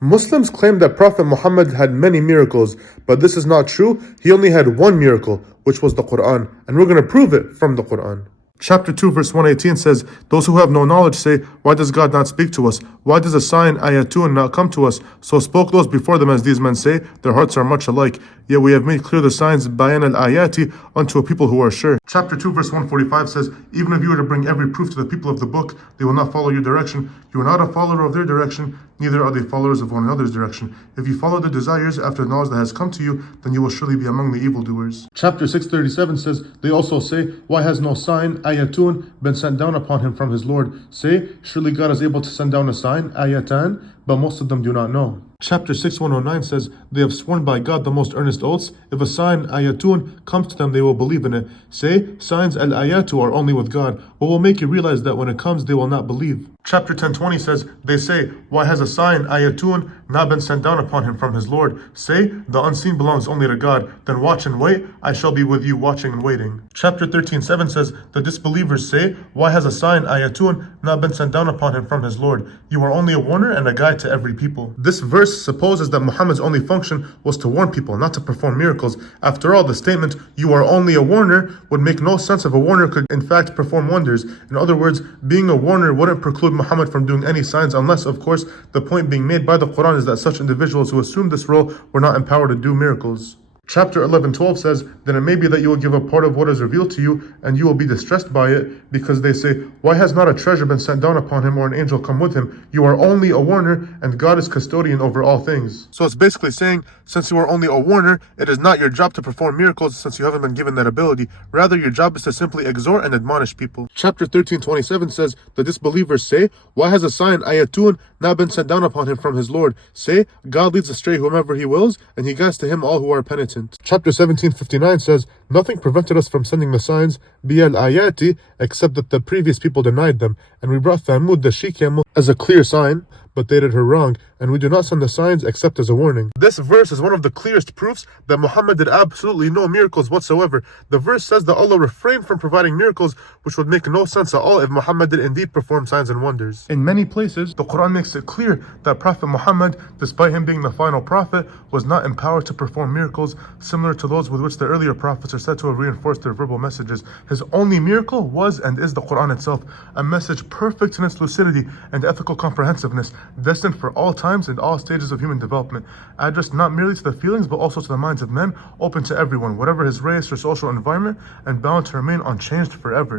Muslims claim that Prophet Muhammad had many miracles, but this is not true. He only had one miracle, which was the Quran, and we're going to prove it from the Quran. Chapter 2 verse 118 says, "Those who have no knowledge say, why does God not speak to us? Why does a sign, ayatun, not come to us? So spoke those before them as these men say, their hearts are much alike. Yet we have made clear the signs, bayan al-ayati, unto a people who are sure." Chapter 2 verse 145 says, "Even if you were to bring every proof to the people of the book, they will not follow your direction. You are not a follower of their direction, neither are they followers of one another's direction. If you follow their desires after the knowledge that has come to you, then you will surely be among the evildoers." Chapter 637 says, "They also say, why has no sign, ayatun, been sent down upon him from his Lord? Say, surely God is able to send down a sign, ayatan, but most of them do not know." Chapter 6109 says, "They have sworn by God the most earnest oaths. If a sign, ayatun, comes to them, they will believe in it. Say, signs al-ayatu are only with God. What will make you realize that when it comes, they will not believe?" Chapter 1020 says, "They say, why has a sign, ayatun, not been sent down upon him from his Lord? Say, the unseen belongs only to God. Then watch and wait. I shall be with you watching and waiting." Chapter 13:7 says, "The disbelievers say, why has a sign, ayatun, not been sent down upon him from his Lord? You are only a warner and a guide to every people." This verse supposes that Muhammad's only function was to warn people, not to perform miracles. After all, the statement, "you are only a warner," would make no sense if a warner could in fact perform wonders. In other words, being a warner wouldn't preclude Muhammad from doing any signs, unless, of course, the point being made by the Quran is that such individuals who assumed this role were not empowered to do miracles. Chapter 11:12 says, "Then it may be that you will give a part of what is revealed to you, and you will be distressed by it, because they say, why has not a treasure been sent down upon him or an angel come with him? You are only a warner, and God is custodian over all things." So it's basically saying, since you are only a warner, it is not your job to perform miracles since you haven't been given that ability. Rather, your job is to simply exhort and admonish people. Chapter 13:27 says, "The disbelievers say, why has a sign, ayatun, not been sent down upon him from his Lord? Say, God leads astray whomever he wills, and he guides to him all who are penitent." Chapter 17:59 says, "Nothing prevented us from sending the signs, bil-ayati, except that the previous people denied them, and we brought Thamud the she-camel as a clear sign, but they did her wrong, and we do not send the signs except as a warning." This verse is one of the clearest proofs that Muhammad did absolutely no miracles whatsoever. The verse says that Allah refrained from providing miracles, which would make no sense at all if Muhammad did indeed perform signs and wonders. In many places, the Quran makes it clear that Prophet Muhammad, despite him being the final prophet, was not empowered to perform miracles similar to those with which the earlier prophets are said to have reinforced their verbal messages. His only miracle was and is the Quran itself, a message perfect in its lucidity and ethical comprehensiveness, destined for all times and all stages of human development, addressed not merely to the feelings but also to the minds of men, open to everyone, whatever his race or social environment, and bound to remain unchanged forever.